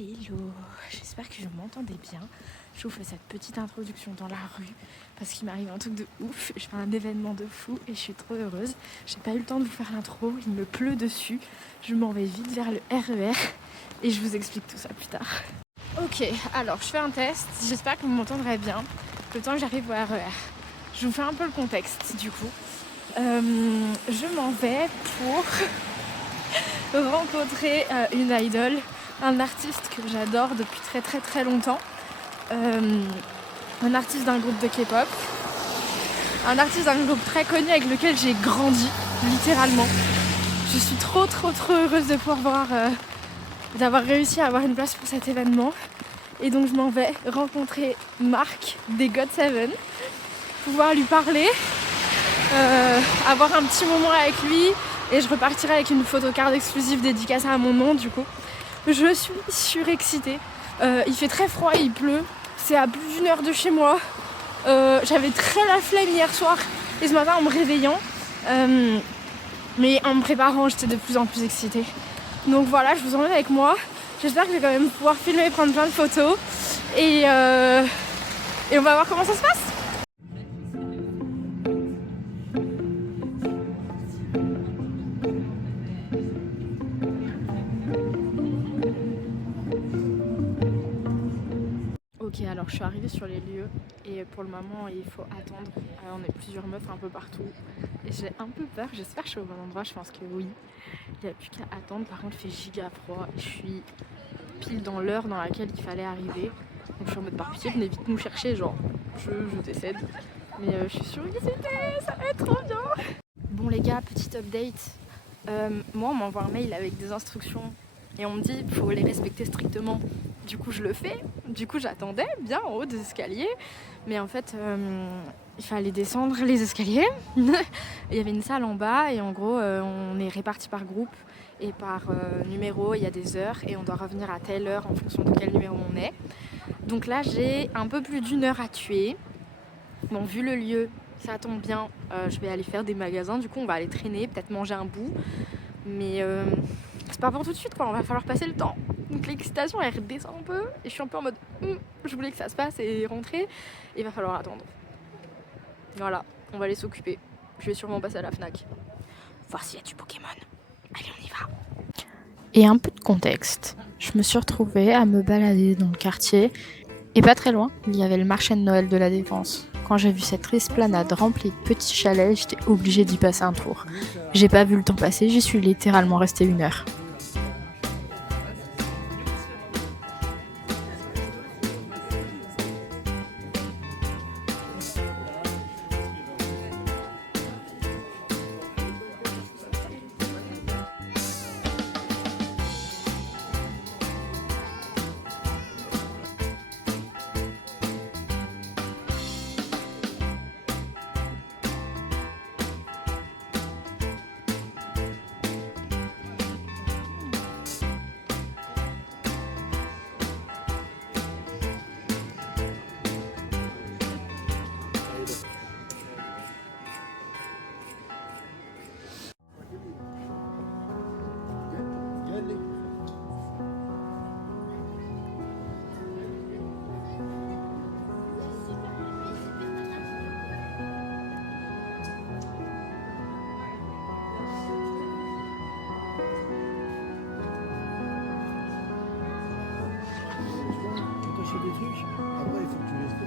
Hello, j'espère que vous m'entendez bien. Je vous fais cette petite introduction dans la rue parce qu'il m'arrive un truc de ouf. Je fais un événement de fou et je suis trop heureuse. J'ai pas eu le temps de vous faire l'intro, il me pleut dessus. Je m'en vais vite vers le RER et je vous explique tout ça plus tard. Ok, alors je fais un test, j'espère que vous m'entendrez bien le temps que j'arrive au RER. Je vous fais un peu le contexte du coup. Je m'en vais pour rencontrer une idole, un artiste que j'adore depuis très très très longtemps, un artiste d'un groupe de K-pop, un artiste d'un groupe très connu avec lequel j'ai grandi, littéralement. Je suis trop heureuse de pouvoir d'avoir réussi à avoir une place pour cet événement. Et donc je m'en vais rencontrer Marc des GOT7, pouvoir lui parler, avoir un petit moment avec lui, et je repartirai avec une photocard exclusive dédicacée à mon nom du coup. Je suis surexcitée. Il fait très froid, il pleut. C'est à plus d'une heure de chez moi. J'avais très la flemme hier soir et ce matin en me réveillant. Mais en me préparant, j'étais de plus en plus excitée. Donc voilà, je vous emmène avec moi. J'espère que je vais quand même pouvoir filmer et prendre plein de photos. Et on va voir comment ça se passe. Ok, alors je suis arrivée sur les lieux et pour le moment il faut attendre. On est plusieurs meufs un peu partout et j'ai un peu peur. J'espère que je suis au bon endroit, je pense que oui. Il n'y a plus qu'à attendre. Par contre, il fait giga froid. Je suis pile dans l'heure dans laquelle il fallait arriver. Donc je suis en mode par pitié, venez vite nous chercher, genre je décède. Mais je suis surexcitée, ça va être trop bien. Bon les gars, petite update. Moi on m'envoie un mail avec des instructions et on me dit qu'il faut les respecter strictement. Du coup je le fais, du coup j'attendais bien en haut des escaliers, mais en fait il fallait descendre les escaliers. Il y avait une salle en bas et en gros on est répartis par groupe et par numéro, il y a des heures et on doit revenir à telle heure en fonction de quel numéro on est. Donc là j'ai un peu plus d'une heure à tuer. Bon, vu le lieu, ça tombe bien, je vais aller faire des magasins, du coup on va aller traîner, peut-être manger un bout, mais c'est pas pour tout de suite quoi, on va falloir passer le temps. Donc l'excitation elle redescend un peu et je suis un peu en mode je voulais que ça se passe et rentrer, et il va falloir attendre. Voilà, on va aller s'occuper. Je vais sûrement passer à la Fnac, voir s'il y a du Pokémon. Allez, on y va. Et un peu de contexte, je me suis retrouvée à me balader dans le quartier et pas très loin, il y avait le marché de Noël de la Défense. Quand j'ai vu cette esplanade remplie de petits chalets, j'étais obligée d'y passer un tour. J'ai pas vu le temps passer, j'y suis littéralement restée 1 heure. Des trucs, après il faut que tu les stoppes.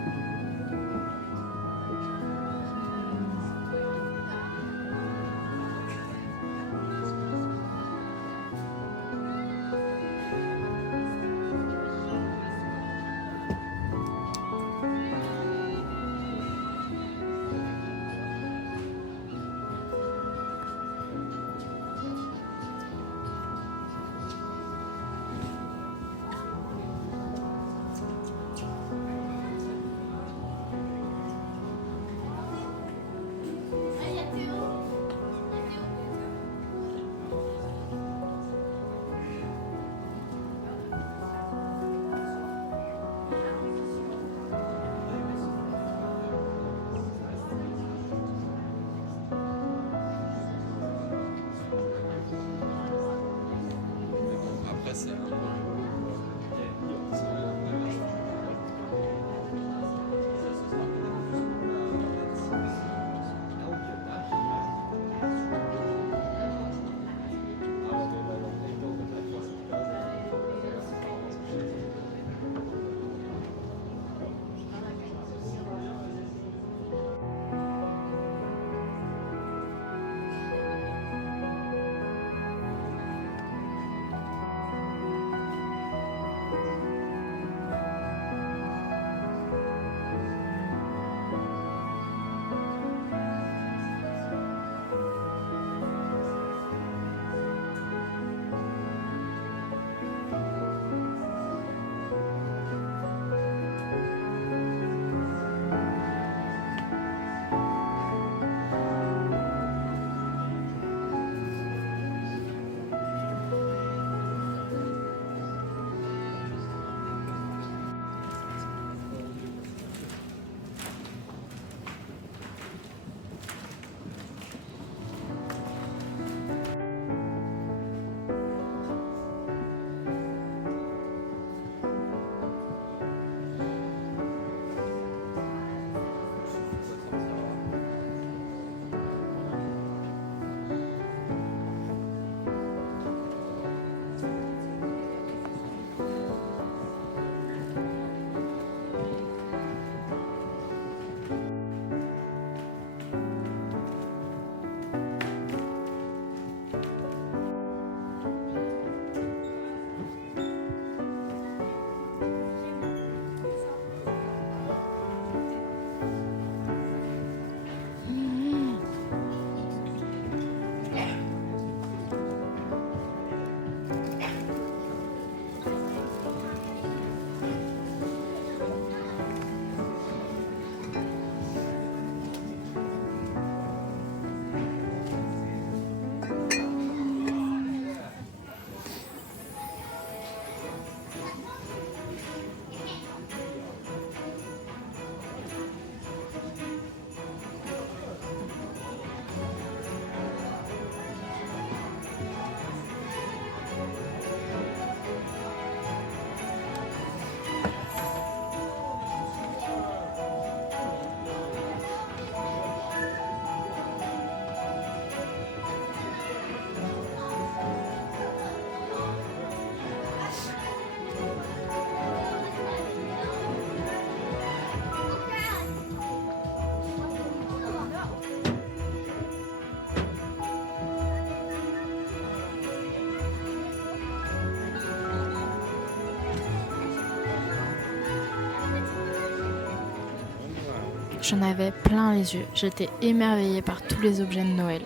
J'en avais plein les yeux, j'étais émerveillée par tous les objets de Noël.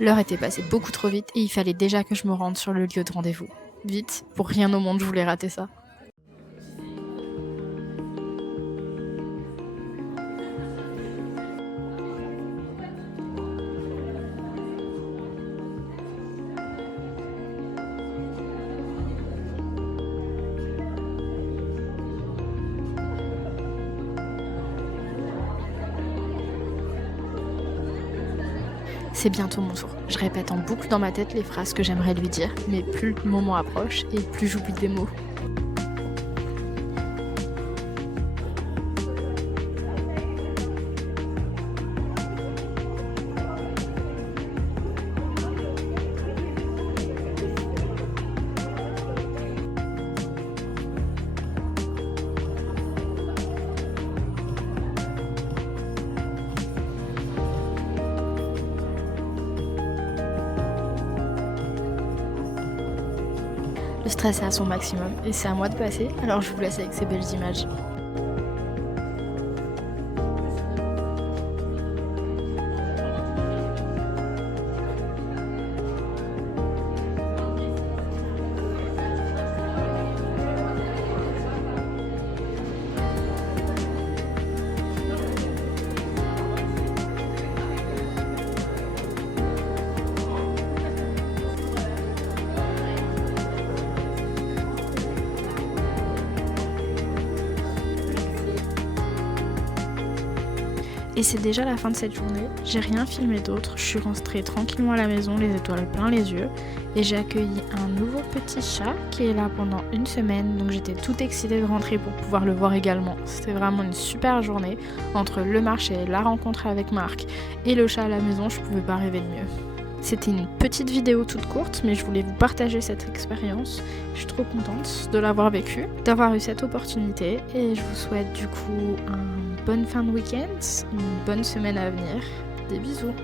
L'heure était passée beaucoup trop vite et il fallait déjà que je me rende sur le lieu de rendez-vous. Vite, pour rien au monde je voulais rater ça. C'est bientôt mon tour. Je répète en boucle dans ma tête les phrases que j'aimerais lui dire, mais plus le moment approche et plus j'oublie des mots. Le stress est à son maximum et c'est à moi de passer, alors je vous laisse avec ces belles images. Et c'est déjà la fin de cette journée, j'ai rien filmé d'autre, je suis rentrée tranquillement à la maison, les étoiles plein les yeux, et j'ai accueilli un nouveau petit chat qui est là pendant une semaine, donc j'étais toute excitée de rentrer pour pouvoir le voir également. C'était vraiment une super journée, entre le marché, la rencontre avec Marc et le chat à la maison, je pouvais pas rêver de mieux. C'était une petite vidéo toute courte, mais je voulais vous partager cette expérience. Je suis trop contente de l'avoir vécue, d'avoir eu cette opportunité, et je vous souhaite du coup une bonne fin de week-end, une bonne semaine à venir. Des bisous.